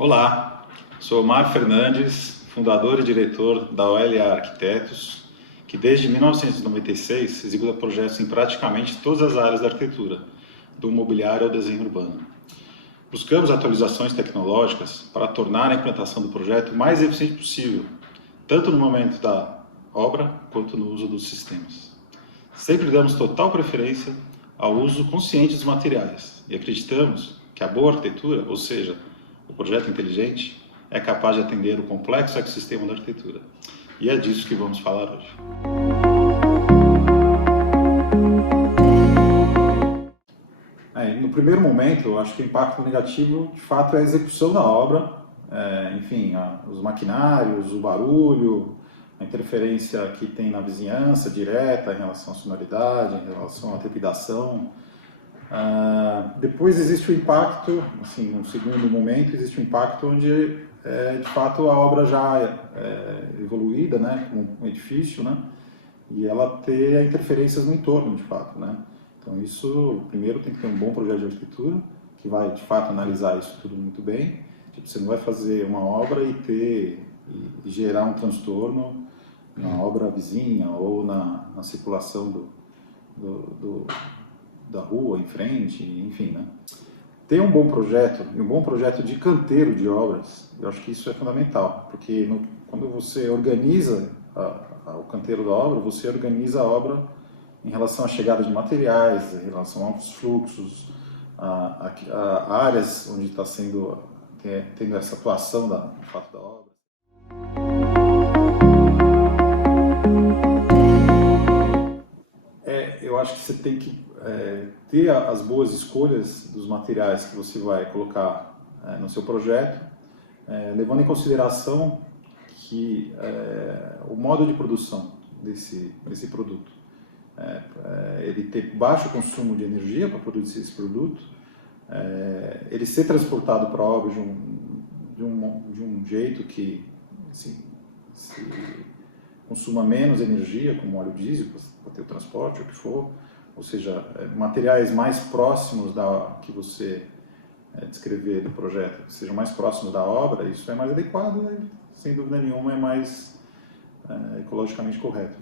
Olá, sou Mário Fernandes, fundador e diretor da OLA Arquitetos, que desde 1996 executa projetos em praticamente todas as áreas da arquitetura, do mobiliário ao desenho urbano. Buscamos atualizações tecnológicas para tornar a implantação do projeto o mais eficiente possível, tanto no momento da obra quanto no uso dos sistemas. Sempre damos total preferência ao uso consciente dos materiais e acreditamos que a boa arquitetura, ou seja, o projeto inteligente, é capaz de atender o complexo ecossistema da arquitetura. E é disso que vamos falar hoje. No primeiro momento, eu acho que o impacto negativo, de fato, é a execução da obra, os maquinários, o barulho, a interferência que tem na vizinhança direta em relação à sonoridade, em relação à trepidação. Depois existe o impacto, no segundo momento, existe o impacto onde, de fato, a obra já é evoluída, como um edifício, e ela ter interferências no entorno, de fato, Então isso, primeiro tem que ter um bom projeto de arquitetura, que vai, de fato, analisar isso tudo muito bem. Você não vai fazer uma obra e gerar um transtorno na obra vizinha ou na circulação da rua em frente, enfim, Ter um bom projeto, e um bom projeto de canteiro de obras, eu acho que isso é fundamental, porque quando você organiza o canteiro da obra, você organiza a obra em relação à chegada de materiais, em relação aos fluxos, a áreas onde está tendo essa atuação do fato da obra. Eu acho que você tem que ter as boas escolhas dos materiais que você vai colocar no seu projeto, levando em consideração que o modo de produção desse produto, ele ter baixo consumo de energia para produzir esse produto, ele ser transportado para a obra de um jeito que se consuma menos energia, como óleo diesel, para ter o transporte, o que for, ou seja, materiais mais próximos que você descrever do projeto, que sejam mais próximos da obra, isso é mais adequado, sem dúvida nenhuma é mais ecologicamente correto.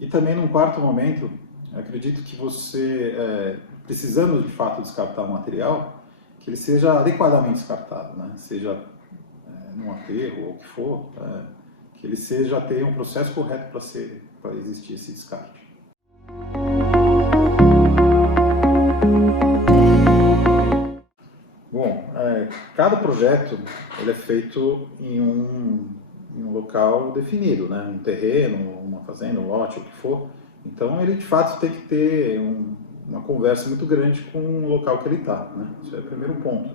E também, num quarto momento, acredito que você, precisando de fato descartar um material, que ele seja adequadamente descartado, seja num aterro ou o que for, que ele tenha um processo correto para existir esse descarte. Bom, cada projeto ele é feito em um local definido, um terreno, uma fazenda, um lote, o que for. Então ele de fato tem que ter uma conversa muito grande com o local que ele está. Isso é o primeiro ponto.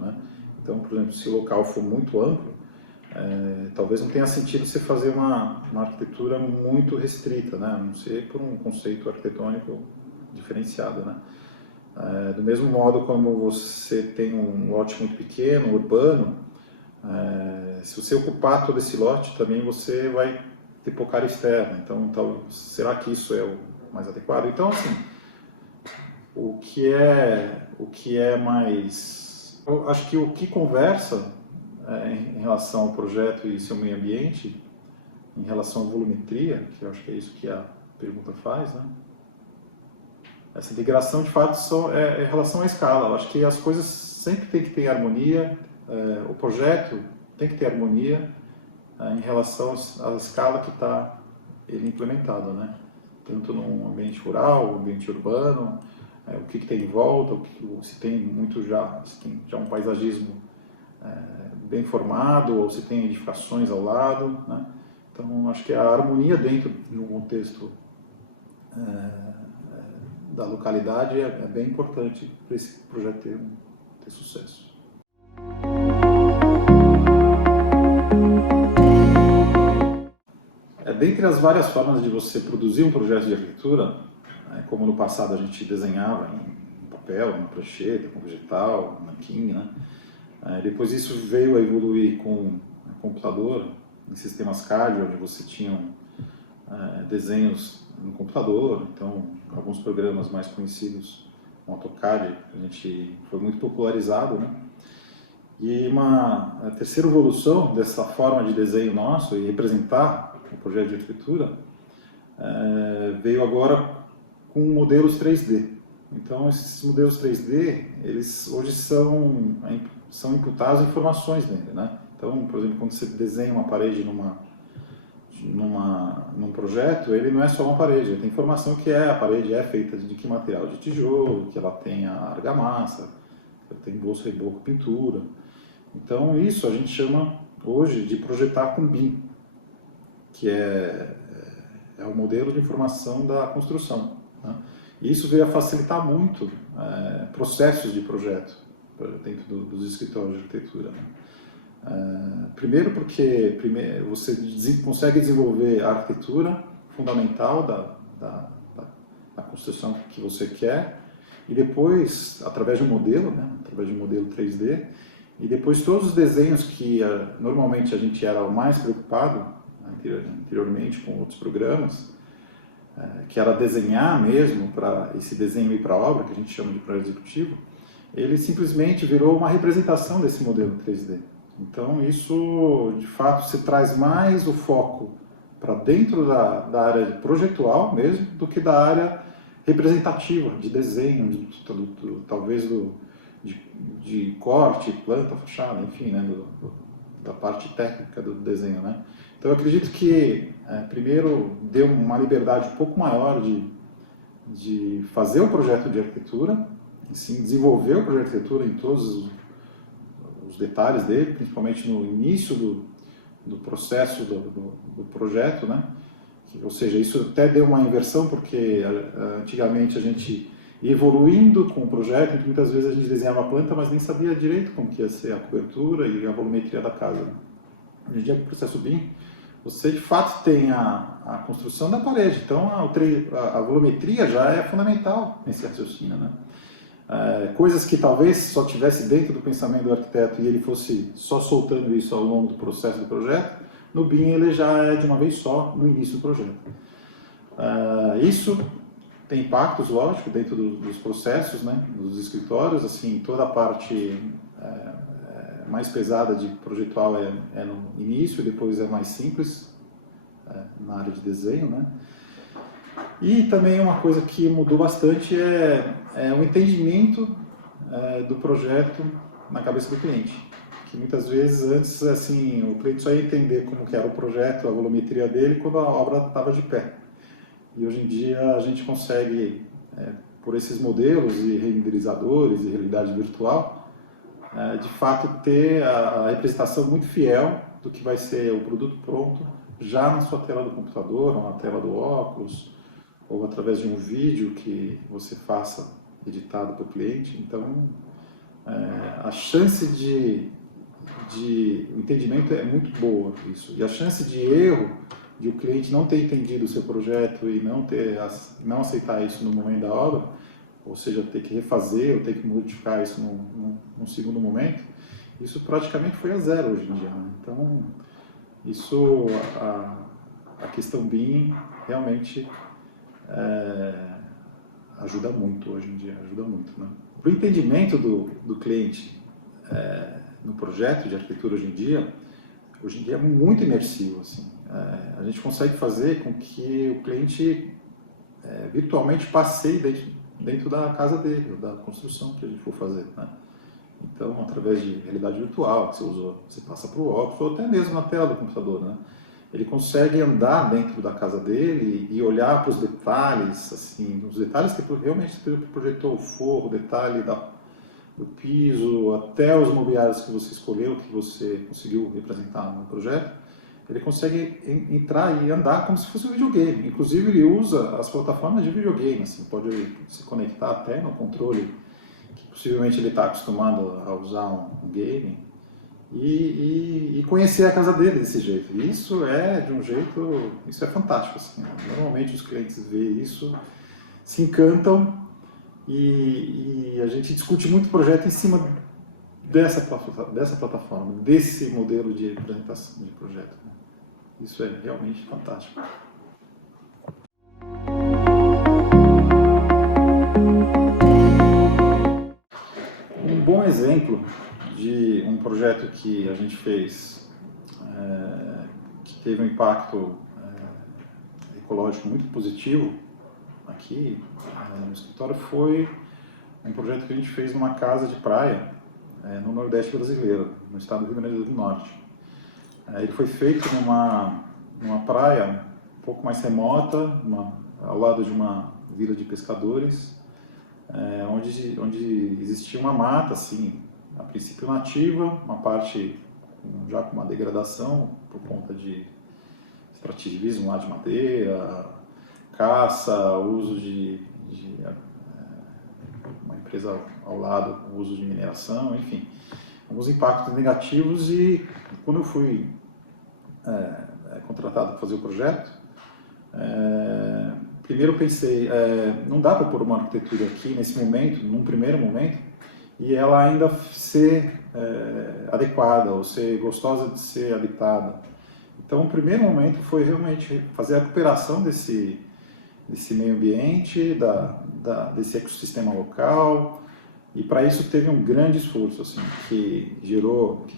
Então, por exemplo, se o local for muito amplo, talvez não tenha sentido você fazer uma arquitetura muito restrita, a não ser por um conceito arquitetônico diferenciado. Do mesmo modo como você tem um lote muito pequeno, urbano, se você ocupar todo esse lote, também você vai ter pouca área externa. Então, será que isso é o mais adequado? Então, o que é mais... Eu acho que o que conversa em relação ao projeto e seu meio ambiente, em relação à volumetria, que eu acho que é isso que a pergunta faz, Essa integração, de fato, é em relação à escala. Eu acho que as coisas sempre têm que ter harmonia, o projeto tem que ter harmonia em relação à escala que está ele implementado, Tanto no ambiente rural, ambiente urbano, o que tem em volta, se tem um paisagismo bem formado, ou se tem edificações ao lado. Então, acho que a harmonia dentro de um contexto da localidade é bem importante para esse projeto ter sucesso. Dentre as várias formas de você produzir um projeto de arquitetura, como no passado a gente desenhava em papel, na prancheta, com vegetal, nanquim, depois isso veio a evoluir com computador, em sistemas CAD, onde você tinha desenhos no computador. Então, alguns programas mais conhecidos, o AutoCAD, foi muito popularizado, E a terceira evolução dessa forma de desenho nosso e representar o projeto de arquitetura veio agora com modelos 3D. Então, esses modelos 3D, eles hoje são imputadas informações nele, né? Então, por exemplo, quando você desenha uma parede num projeto, ele não é só uma parede, ele tem informação que a parede é feita de que material? De tijolo, que ela tem a argamassa, que ela tem bolso, reboco, pintura. Então, isso a gente chama hoje de projetar com BIM, que é o modelo de informação da construção, né? E isso veio a facilitar muito processos de projeto dentro dos escritórios de arquitetura, né? Primeiro porque você consegue desenvolver a arquitetura fundamental da construção que você quer, e depois, através de um modelo, né, através de um modelo 3D, e depois todos os desenhos que normalmente a gente era o mais preocupado anteriormente com outros programas, que era desenhar mesmo para esse desenho ir para a obra, que a gente chama de projeto executivo, ele simplesmente virou uma representação desse modelo 3D. Então isso, de fato, se traz mais o foco para dentro da área projetual mesmo, do que da área representativa, de desenho, talvez de corte, planta, fachada, enfim, né, da parte técnica do desenho, né? Então eu acredito que, primeiro, deu uma liberdade um pouco maior de fazer o projeto de arquitetura, e sim, desenvolver o projeto de arquitetura em todos os detalhes dele, principalmente no início do processo do projeto, né? Ou seja, isso até deu uma inversão, porque antigamente a gente ia evoluindo com o projeto, então muitas vezes a gente desenhava a planta, mas nem sabia direito como que ia ser a cobertura e a volumetria da casa. Hoje em dia, com o processo BIM, você de fato tem a construção da parede, então a volumetria já é fundamental nesse raciocínio, né? Coisas que talvez só tivesse dentro do pensamento do arquiteto e ele fosse só soltando isso ao longo do processo do projeto, no BIM ele já é de uma vez só no início do projeto. Isso tem impactos, lógico, dentro dos processos, né, dos escritórios, assim, toda a parte mais pesada de projetual é no início, depois é mais simples na área de desenho, né? E também uma coisa que mudou bastante é o entendimento do projeto na cabeça do cliente. Que muitas vezes antes, assim, o cliente só ia entender como que era o projeto, a volumetria dele, quando a obra estava de pé. E hoje em dia a gente consegue, por esses modelos e renderizadores e realidade virtual, de fato ter a representação muito fiel do que vai ser o produto pronto, já na sua tela do computador, ou na tela do óculos, ou através de um vídeo que você faça editado para o cliente. Então, a chance de entendimento é muito boa, isso. E a chance de erro, de o cliente não ter entendido o seu projeto e não aceitar isso no momento da obra, ou seja, ter que refazer ou ter que modificar isso num segundo momento, isso praticamente foi a zero hoje em dia, né? Então, isso, a questão BIM realmente ajuda muito hoje em dia, ajuda muito, né? O entendimento do cliente no projeto de arquitetura hoje em dia é muito imersivo, assim. A gente consegue fazer com que o cliente virtualmente passeie dentro da casa dele, da construção que a gente for fazer, né? Então, através de realidade virtual que você usou, você passa para o óculos, ou até mesmo na tela do computador, né? Ele consegue andar dentro da casa dele e olhar para os detalhes, assim, os detalhes que realmente você projetou, o forro, o detalhe do piso, até os mobiliários que você escolheu, que você conseguiu representar no projeto. Ele consegue entrar e andar como se fosse um videogame. Inclusive, ele usa as plataformas de videogame, assim, pode se conectar até no controle, que possivelmente ele está acostumado a usar um game, e conhecer a casa dele desse jeito. E isso é isso é fantástico, assim. Normalmente os clientes veem isso, se encantam, e a gente discute muito projeto em cima dessa plataforma, desse modelo de apresentação de projeto. Isso é realmente fantástico. Um bom exemplo de um projeto que a gente fez, que teve um impacto ecológico muito positivo aqui no escritório, foi um projeto que a gente fez numa casa de praia no Nordeste brasileiro, no estado do Rio Grande do Norte. Ele foi feito numa praia um pouco mais remota, ao lado de uma vila de pescadores, onde existia uma mata, assim, a princípio nativa, uma parte já com uma degradação por conta de extrativismo lá de madeira, caça, uso de uma empresa ao lado, uso de mineração, enfim, alguns impactos negativos. E quando eu fui contratado para fazer o projeto, primeiro eu pensei, não dá para pôr uma arquitetura aqui nesse momento, num primeiro momento, e ela ainda ser adequada ou ser gostosa de ser habitada. Então, o primeiro momento foi realmente fazer a recuperação desse meio ambiente, desse ecossistema local, e para isso teve um grande esforço, assim, que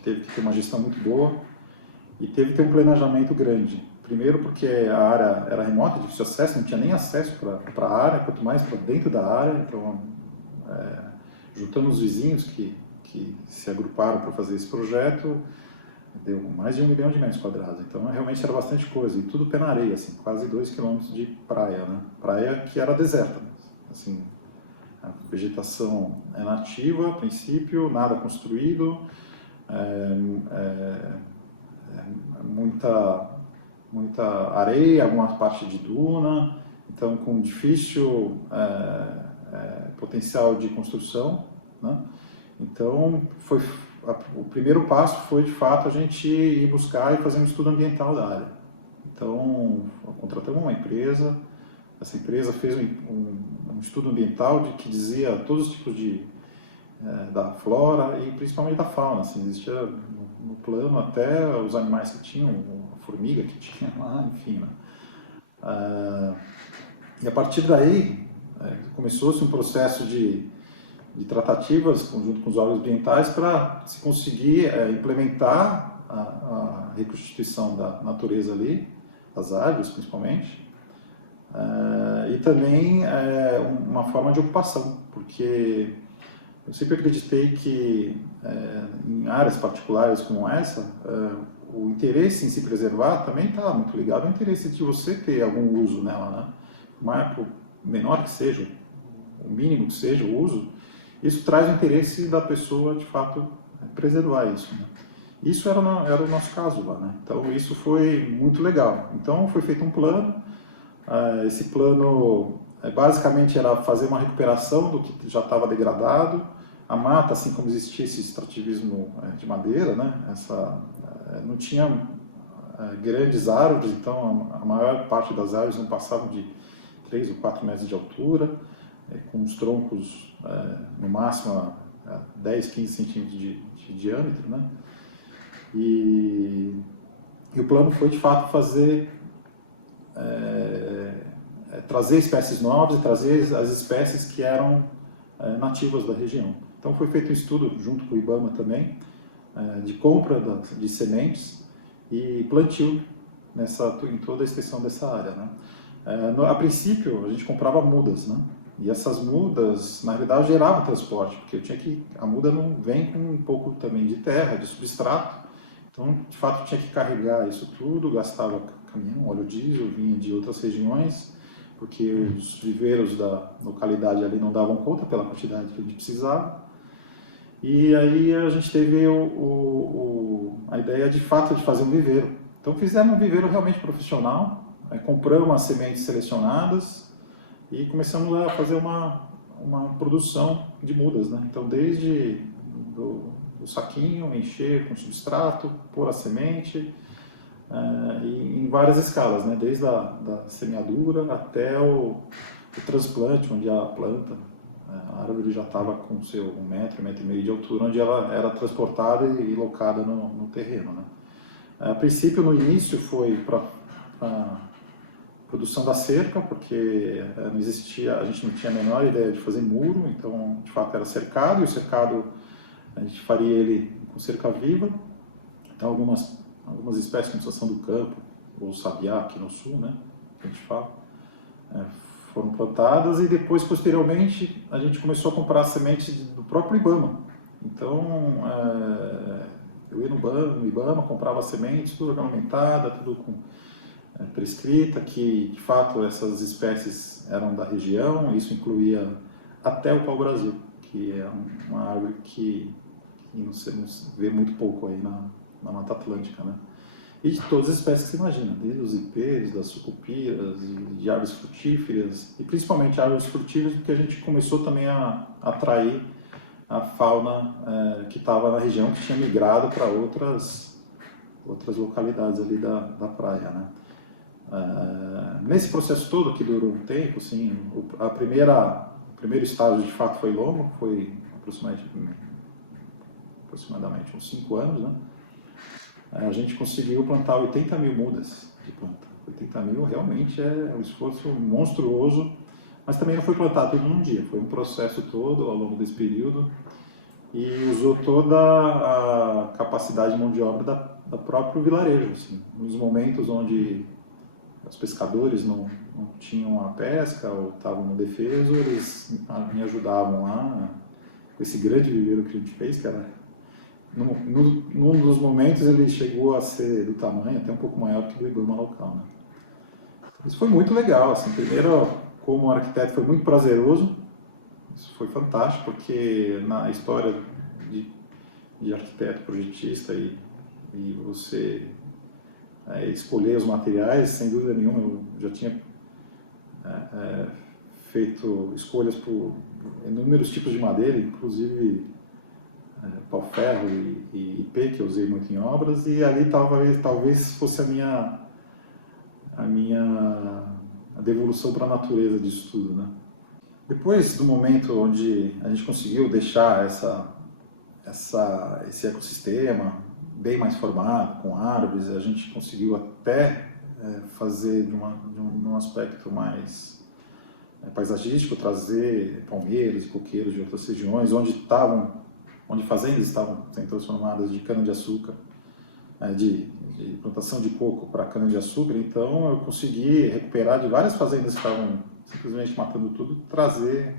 teve que ter uma gestão muito boa e teve que ter um planejamento grande. Primeiro porque a área era remota, de difícil acesso, não tinha nem acesso para a área, quanto mais para dentro da área. Então, juntando os vizinhos que se agruparam para fazer esse projeto, deu mais de 1 milhão de metros quadrados. Então, realmente era bastante coisa, e tudo pé na areia, assim, quase 2 quilômetros de praia, né? Praia que era deserta, assim, a vegetação é nativa, a princípio, nada construído, muita areia, alguma parte de duna, então com difícil potencial de construção, né? Então, o primeiro passo foi, de fato, a gente ir buscar e fazer um estudo ambiental da área. Então, contratamos uma empresa, essa empresa fez um estudo ambiental que dizia todos os tipos da flora e principalmente da fauna. Assim, existia no plano até os animais que tinham, a formiga que tinha lá, enfim. Né? E a partir daí, começou-se um processo de tratativas junto com os órgãos ambientais para se conseguir implementar a reconstituição da natureza ali, das árvores principalmente, e também uma forma de ocupação, porque eu sempre acreditei que em áreas particulares como essa, o interesse em se preservar também está muito ligado ao interesse de você ter algum uso nela, né? Por menor que seja, o mínimo que seja o uso, isso traz o interesse da pessoa, de fato, preservar isso. Né? Isso era o nosso caso lá, né? Então, isso foi muito legal. Então, foi feito um plano. Esse plano, basicamente, era fazer uma recuperação do que já estava degradado. A mata, assim como existia esse extrativismo de madeira, né? Não tinha grandes árvores, então a maior parte das árvores não passavam de 3 ou 4 metros de altura, com os troncos no máximo 10, 15 centímetros de diâmetro, né? E o plano foi, de fato, trazer espécies novas e trazer as espécies que eram nativas da região. Então foi feito um estudo junto com o IBAMA também, de compra de sementes e plantio em toda a extensão dessa área, né? A princípio, a gente comprava mudas, né? E essas mudas, na realidade, geravam transporte, porque a muda não vem com um pouco também de terra, de substrato. Então, de fato, tinha que carregar isso tudo, gastava caminhão, óleo diesel, vinha de outras regiões, porque os viveiros da localidade ali não davam conta pela quantidade que a gente precisava. E aí a gente teve a ideia, de fato, de fazer um viveiro. Então, fizemos um viveiro realmente profissional, compramos as sementes selecionadas e começamos a fazer uma produção de mudas, né? Então, desde o saquinho, encher com substrato, pôr a semente, em várias escalas, né? Desde a semeadura até o transplante, onde a planta, a árvore já estava com seu 1 metro, 1,5 metro de altura, onde ela era transportada e locada no terreno, né? A princípio, no início, foi para a produção da cerca, porque não existia, a gente não tinha a menor ideia de fazer muro, então, de fato, era cercado, e o cercado A gente faria ele com cerca viva, então algumas espécies como estação do campo, ou sabiá aqui no sul, né, que a gente fala, foram plantadas e depois, posteriormente, a gente começou a comprar sementes do próprio IBAMA. Então, eu ia no IBAMA, comprava sementes, tudo regulamentada, tudo com prescrita, que de fato essas espécies eram da região, isso incluía até o pau-brasil, que é uma árvore que não se vê muito pouco aí na Mata Atlântica, né? E de todas as espécies que você imagina, desde os ipês, das sucupiras, de árvores frutíferas, e principalmente árvores frutíferas, porque a gente começou também a atrair a fauna que estava na região, que tinha migrado para outras localidades ali da praia, né? Nesse processo todo, que durou um tempo, assim, o primeiro estágio de fato foi longo, foi aproximadamente uns 5 anos, né? A gente conseguiu plantar 80 mil mudas de planta. 80 mil realmente é um esforço monstruoso, mas também não foi plantado tudo num dia, foi um processo todo ao longo desse período e usou toda a capacidade de mão de obra da próprio vilarejo. Assim. Nos momentos onde os pescadores não tinham a pesca ou estavam no defeso, eles me ajudavam lá com esse grande viveiro que a gente fez, que era, num dos momentos ele chegou a ser do tamanho até um pouco maior que o do IBAMA local, né? Isso foi muito legal, assim, primeiro como arquiteto foi muito prazeroso, isso foi fantástico, porque na história de arquiteto, projetista e você escolher os materiais, sem dúvida nenhuma, eu já tinha feito escolhas por inúmeros tipos de madeira, inclusive pau-ferro e ipê, que eu usei muito em obras, e ali talvez fosse a minha devolução para a natureza disso tudo, né? Depois do momento onde a gente conseguiu deixar esse ecossistema bem mais formado, com árvores, a gente conseguiu até fazer de um aspecto mais paisagístico, trazer palmeiras e coqueiros de outras regiões, onde fazendas estavam sendo transformadas de cana-de-açúcar, de plantação de coco para cana-de-açúcar. Então eu consegui recuperar de várias fazendas que estavam simplesmente matando tudo, trazer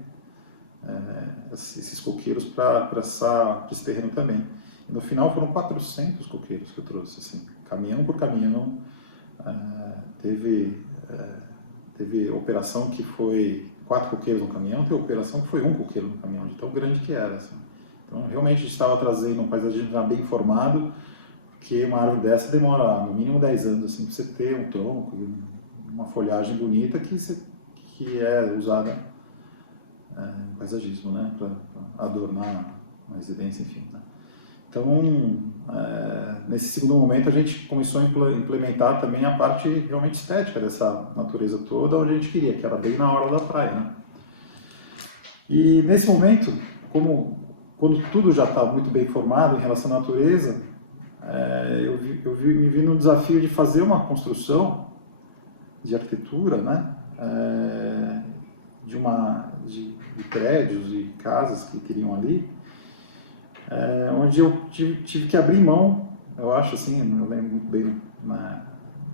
esses coqueiros para esse terreno também. E no final foram 400 coqueiros que eu trouxe, assim, caminhão por caminhão. Teve operação que foi 4 coqueiros no caminhão, teve operação que foi 1 coqueiro no caminhão, de tão grande que era. Assim. Então realmente a gente estava trazendo um paisagismo já bem formado, porque uma árvore dessa demora no mínimo 10 anos assim, para você ter um tronco, uma folhagem bonita que é usada em paisagismo, né, para adornar uma residência, enfim. Né. Então, nesse segundo momento, a gente começou a implementar também a parte realmente estética dessa natureza toda, onde a gente queria, que era bem na hora da praia. Né. E nesse momento, quando tudo já estava muito bem formado em relação à natureza, me vi no desafio de fazer uma construção de arquitetura, né, de prédios e casas que teriam ali, onde eu tive que abrir mão, eu acho assim, eu lembro muito bem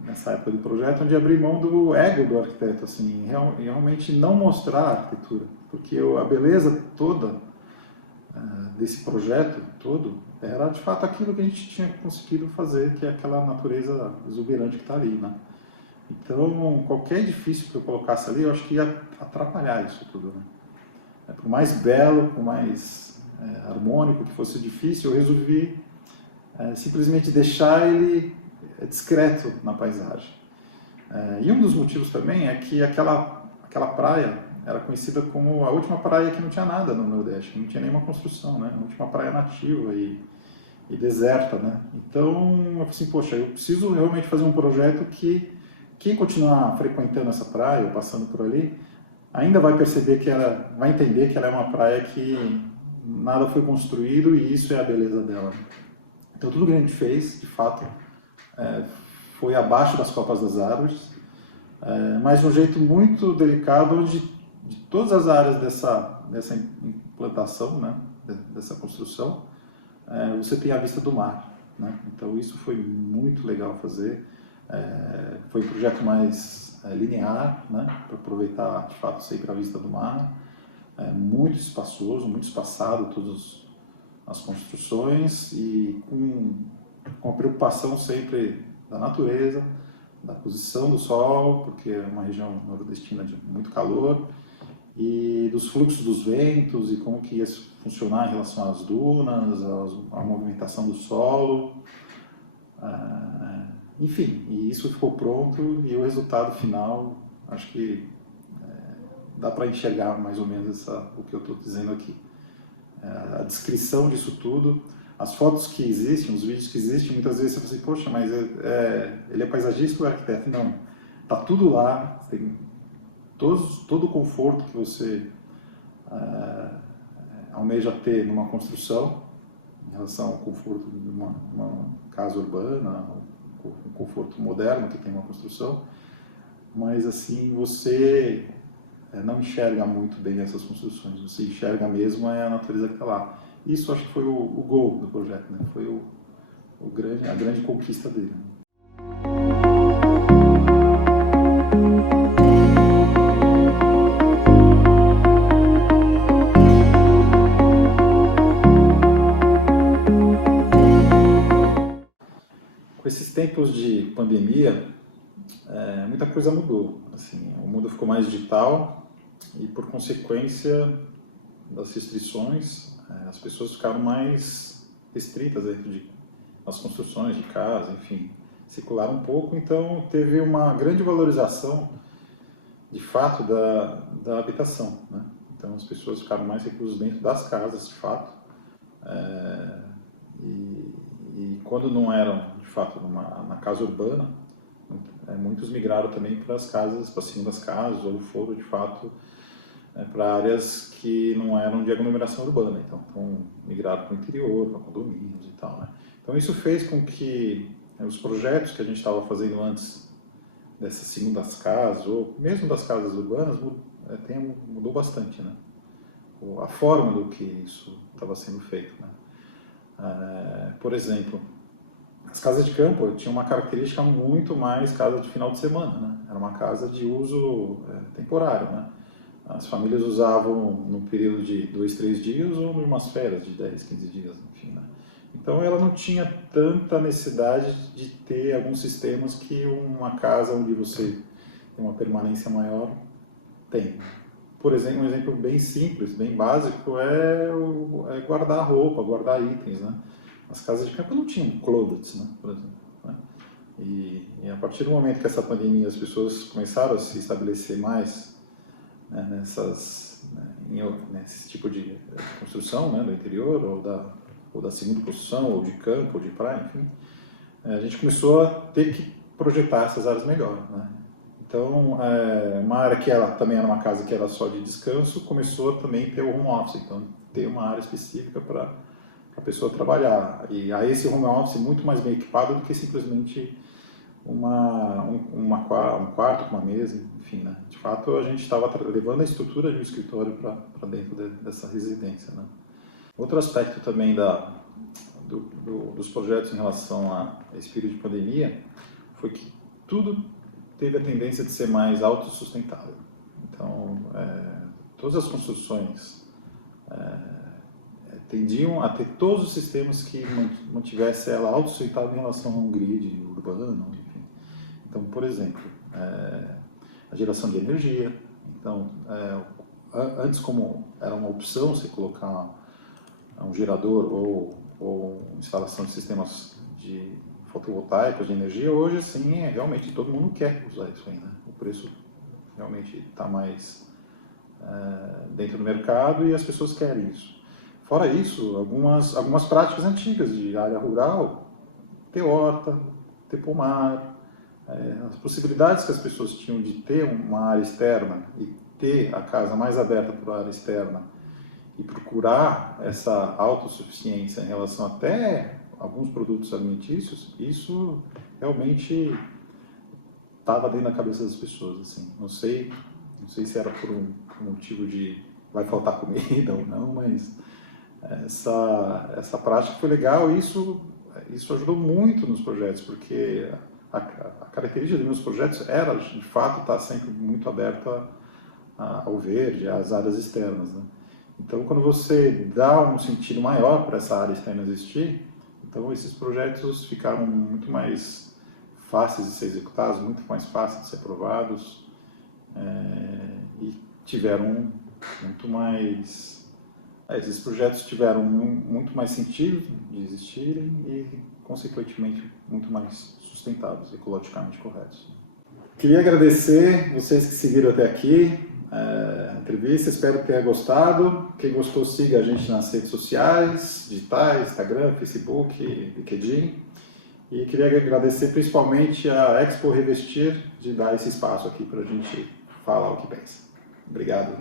nessa época do projeto, onde abri mão do ego do arquiteto, assim, realmente não mostrar a arquitetura, porque a beleza toda desse projeto todo era de fato aquilo que a gente tinha conseguido fazer, que é aquela natureza exuberante que está ali, né? Então, qualquer edifício que eu colocasse ali, eu acho que ia atrapalhar isso tudo, né? Por mais belo, por mais harmônico que fosse o edifício, eu resolvi simplesmente deixar ele discreto na paisagem. E um dos motivos também é que aquela praia era conhecida como a última praia que não tinha nada no Nordeste, que não tinha nenhuma construção, né? A última praia nativa e deserta, né? Então, eu falei assim, poxa, eu preciso realmente fazer um projeto que quem continuar frequentando essa praia ou passando por ali, ainda vai perceber vai entender que ela é uma praia que nada foi construído e isso é a beleza dela. Então tudo que a gente fez, de fato, foi abaixo das copas das árvores, mas de um jeito muito delicado, onde de todas as áreas dessa implantação, né, dessa construção, você tem a vista do mar, né? Então isso foi muito legal fazer. Foi um projeto mais linear, né? Para aproveitar de fato sempre a vista do mar. Muito espaçoso, muito espaçado todas as construções e com a preocupação sempre da natureza, da posição do sol, porque é uma região nordestina de muito calor, e dos fluxos dos ventos e como que ia funcionar em relação às dunas, à movimentação do solo. Enfim, e isso ficou pronto e o resultado final, acho que dá para enxergar mais ou menos o que eu estou dizendo aqui. A descrição disso tudo, as fotos que existem, os vídeos que existem, muitas vezes você fala assim, poxa, mas ele é paisagista ou é arquiteto? Não, está tudo lá, tem todo o conforto que você almeja ter numa construção, em relação ao conforto de uma casa urbana, um conforto moderno que tem uma construção, mas assim, você não enxerga muito bem essas construções, você enxerga mesmo a natureza que está lá. Isso acho que foi o gol do projeto, né? Foi a grande conquista dele. Com esses tempos de pandemia, muita coisa mudou. Assim, o mundo ficou mais digital e, por consequência das restrições, as pessoas ficaram mais restritas dentro das construções de casa, enfim, circularam um pouco. Então, teve uma grande valorização, de fato, da habitação, né? Então, as pessoas ficaram mais reclusas dentro das casas, de fato. E quando não eram, de fato, na casa urbana, muitos migraram também para as casas, para cima das casas, ou foram, de fato, para áreas que não eram de aglomeração urbana. Então migraram para o interior, para condomínios e tal, né? Então isso fez com que os projetos que a gente estava fazendo antes dessas segundas casas, ou mesmo das casas urbanas, mudou bastante, né? A forma do que isso estava sendo feito, né? Por exemplo, as casas de campo tinham uma característica muito mais casa de final de semana, né? Era uma casa de uso temporário, né? As famílias usavam no período de 2, 3 dias ou em umas férias de 10, 15 dias, enfim, né? Então ela não tinha tanta necessidade de ter alguns sistemas que uma casa onde você tem uma permanência maior tem. Por exemplo, um exemplo bem simples, bem básico, é guardar roupa, guardar itens, né? As casas de campo não tinham closets, né, por exemplo, né? E a partir do momento que essa pandemia as pessoas começaram a se estabelecer mais, né, nesse tipo de construção, né, do interior ou da segunda construção, ou de campo, ou de praia, enfim, a gente começou a ter que projetar essas áreas melhor, né? Então, uma área que também era uma casa que era só de descanso, começou a também ter o home office, então ter uma área específica para a pessoa trabalhar. E aí esse home office muito mais bem equipado do que simplesmente um quarto com uma mesa, enfim, né? De fato, a gente estava levando a estrutura de um escritório para dentro dessa residência, né? Outro aspecto também dos projetos em relação a esse período de pandemia foi que tudo teve a tendência de ser mais autossustentável. Então, todas as construções tendiam a ter todos os sistemas que mantivesse ela autossustentável em relação a um grid urbano, enfim. Então, por exemplo, a geração de energia. Então, antes, como era uma opção você colocar um gerador ou instalação de sistemas de fotovoltaicos de energia, hoje sim, realmente todo mundo quer usar isso aí, né? O preço realmente está mais dentro do mercado e as pessoas querem isso. Fora isso, algumas práticas antigas de área rural, ter horta, ter pomar, as possibilidades que as pessoas tinham de ter uma área externa e ter a casa mais aberta para a área externa e procurar essa autossuficiência em relação até alguns produtos alimentícios, isso realmente estava dentro da cabeça das pessoas, assim. Não sei se era por um motivo de vai faltar comida ou não, mas essa prática foi legal e isso ajudou muito nos projetos, porque a característica dos meus projetos era, de fato, estar sempre muito aberta ao verde, às áreas externas, né? Então, quando você dá um sentido maior para essa área externa existir, então esses projetos ficaram muito mais fáceis de ser executados, muito mais fáceis de ser aprovados, e tiveram muito mais... esses projetos tiveram muito mais sentido de existirem e, consequentemente, muito mais sustentáveis, ecologicamente corretos. Queria agradecer vocês que seguiram até aqui a entrevista, espero que tenha gostado. Quem gostou, siga a gente nas redes sociais, digitais, Instagram, Facebook, LinkedIn. E queria agradecer principalmente a Expo Revestir de dar esse espaço aqui para a gente falar o que pensa. Obrigado.